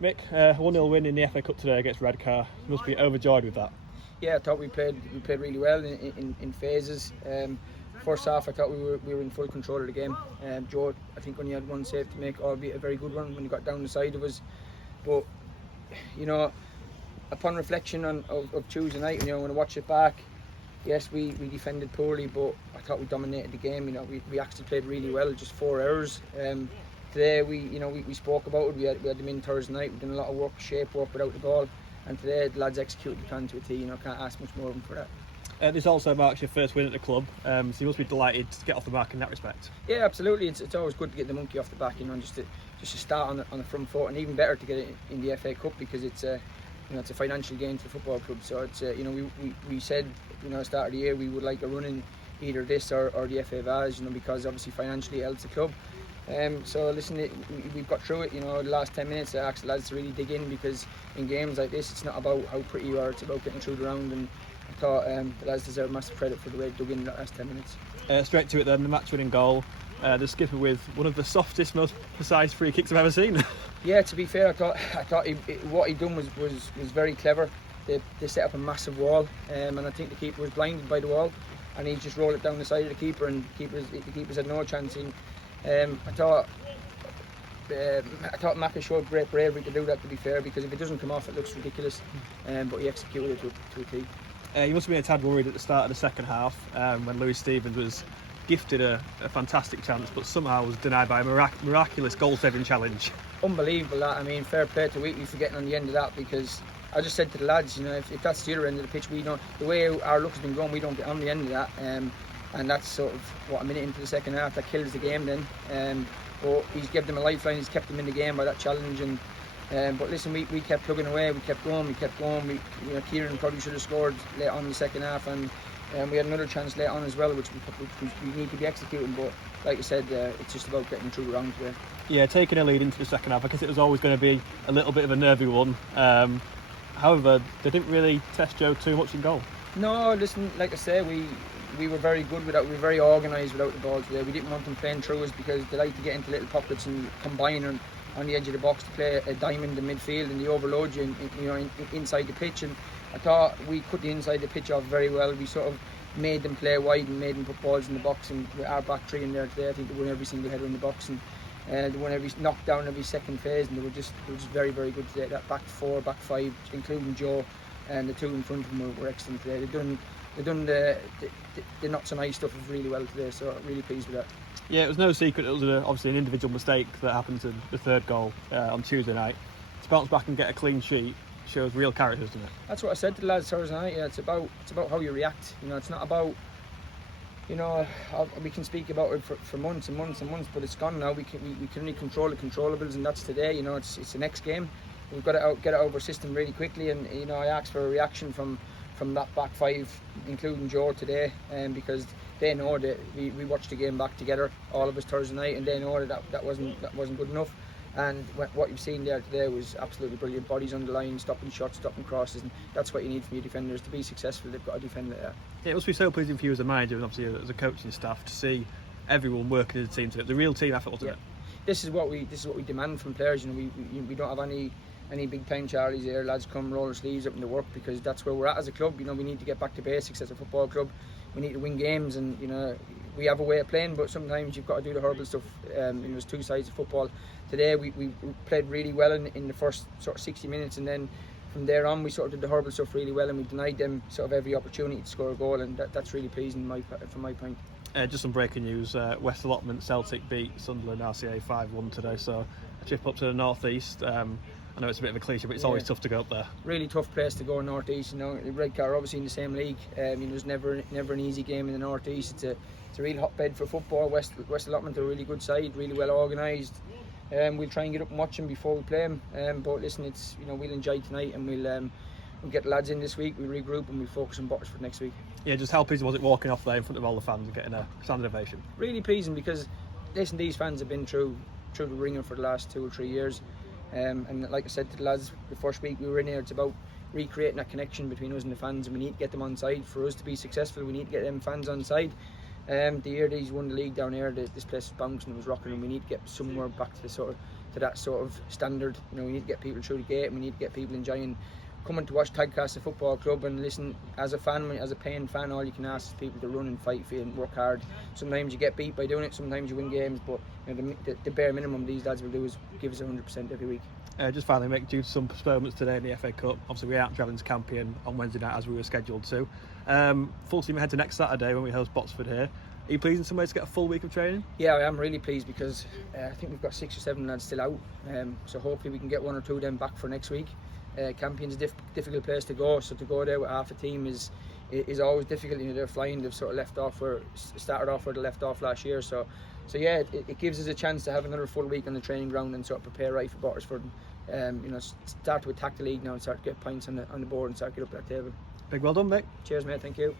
Mick, 1-0 win in the FA Cup today against Redcar. You must be overjoyed with that. Yeah, I thought we played really well in phases. First half, I thought we were in full control of the game. Joe, I think, only had one save to make, albeit a very good one when he got down the side of us. But upon reflection of Tuesday night, when I watch it back, yes, we defended poorly, but I thought we dominated the game. We actually played really well, just 4 errors. Today we spoke about it. We had them in Thursday night. We've done a lot of work, shape work without the ball, and today the lads executed the plan to a T. Can't ask much more of them for that. This also marks your first win at the club, so you must be delighted to get off the mark in that respect. Yeah, absolutely. It's always good to get the monkey off the back, just to start on the front foot, and even better to get it in the FA Cup, because it's a financial gain to the football club. So it's we said at the start of the year we would like a run in either this or the FA Vase, because obviously financially it helps the club. So listen, we've got through it. The last 10 minutes I asked the lads to really dig in, because in games like this it's not about how pretty you are, it's about getting through the round, and I thought the lads deserve massive credit for the way they dug in the last 10 minutes. Straight to it then, the match-winning goal. The skipper with one of the softest, most precise free kicks I've ever seen. Yeah, to be fair, I thought what he done was very clever. They set up a massive wall, and I think the keeper was blinded by the wall, and he just rolled it down the side of the keeper, and the keepers had no chance. I thought Macca showed great bravery to do that, to be fair, because if it doesn't come off it looks ridiculous, but he executed it to a T. You must have been a tad worried at the start of the second half when Louis Stevens was gifted a fantastic chance, but somehow was denied by a miraculous goal-saving challenge. Unbelievable that. Fair play to Wheatley for getting on the end of that, because I just said to the lads, if that's the other end of the pitch, we don't. The way our luck has been going, we don't get on the end of that, and that's sort of a minute into the second half that kills the game then. But he's given them a lifeline. He's kept them in the game by that challenge, and but listen, we kept plugging away. We kept going. Kieran probably should have scored late on in the second half, and we had another chance late on as well, which we need to be executing. But like I said, it's just about getting through the round today. Yeah, taking a lead into the second half, I guess it was always going to be a little bit of a nervy one. However, they didn't really test Joe too much in goal. No, listen, like I say, we were very good we were very organised without the ball today. We didn't want them playing through us, because they like to get into little pockets and combine on the edge of the box to play a diamond in midfield, and they overload you inside the pitch. And I thought we cut the inside the pitch off very well. We sort of made them play wide and made them put balls in the box, and with our back three in there today, I think they won every single header in the box, and they won every knockdown every second phase, and they were just very, very good today. That back four, back five, including Joe, and the two in front of them were excellent today. They've done the not so nice stuff really well today, so really pleased with that. Yeah, it was no secret it was obviously an individual mistake that happened to the third goal on Tuesday night. To bounce back and get a clean sheet shows real character, doesn't it? That's what I said to the lads Thursday night. Yeah, it's about how you react. It's not about, we can speak about it for months and months and months, but it's gone now. We can only control the controllables, and that's today. It's the next game. We've got to get it out of our system really quickly, and I asked for a reaction from that back five, including Joe today, because they know that we watched the game back together, all of us Thursday night, and they know that wasn't good enough. And what you've seen there today was absolutely brilliant. Bodies on the line, stopping shots, stopping crosses, and that's what you need from your defenders to be successful. They've got to defend it. Yeah, it must be so pleasing for you as a manager and obviously as a coaching staff to see everyone working as a team today. The real team effort, wasn't it? This is what we demand from players. We don't have any big time Charlies here. Lads come roll their sleeves up in the work, because that's where we're at as a club. We need to get back to basics as a football club. We need to win games, and we have a way of playing, but sometimes you've got to do the horrible stuff. There's two sides of football. Today we played really well in the first sort of 60 minutes, and then from there on we sort of did the horrible stuff really well, and we denied them sort of every opportunity to score a goal, and that's really pleasing from my point. Just some breaking news, West Allotment Celtic beat Sunderland RCA 5-1 today, so a trip up to the North East. I know it's a bit of a cliche, but it's always tough to go up there. Really tough place to go in North East. Redcar are obviously in the same league. There's never an easy game in the North East. It's a real hotbed for football. West Allotment are a really good side, really well organised. We'll try and get up and watch them before we play them. But listen, it's we'll enjoy tonight, and we'll get the lads in this week. We'll regroup and we'll focus on Buttersford next week. Yeah, just how pleasing was it walking off there in front of all the fans and getting a standing ovation? Really pleasing, because listen, these fans have been through the ringer for the last 2 or 3 years. And like I said to the lads the first week we were in here, it's about recreating that connection between us and the fans, and we need to get them on side. For us to be successful, we need to get them fans on side. The year that he's won the league down here, this place was bouncing, it was rocking, and we need to get somewhere back to that sort of standard. You know, we need to get people through the gate, and we need to get people enjoying coming to watch Tadcaster Football Club. And listen, as a fan, as a paying fan, all you can ask is people to run and fight for you and work hard. Sometimes you get beat by doing it, sometimes you win games, but you know, the bare minimum these lads will do is give us 100% every week. Just finally, Mick, due to some postponements today in the FA Cup, obviously we aren't travelling to Campion on Wednesday night as we were scheduled to. Full team ahead to next Saturday when we host Botsford here. Are you pleased in some ways to get a full week of training? Yeah, I am really pleased because I think we've got 6 or 7 lads still out, so hopefully we can get 1 or 2 of them back for next week. Campion's a difficult place to go, so to go there with half a team is always difficult. You know, they're flying, they've sort of started off where they left off last year, so yeah, it gives us a chance to have another full week on the training ground and sort of prepare right for Bottersford. You know, start to attack the league now and start to get points on the board and start to get up that table. Big well done, Mick. Cheers, mate. Thank you.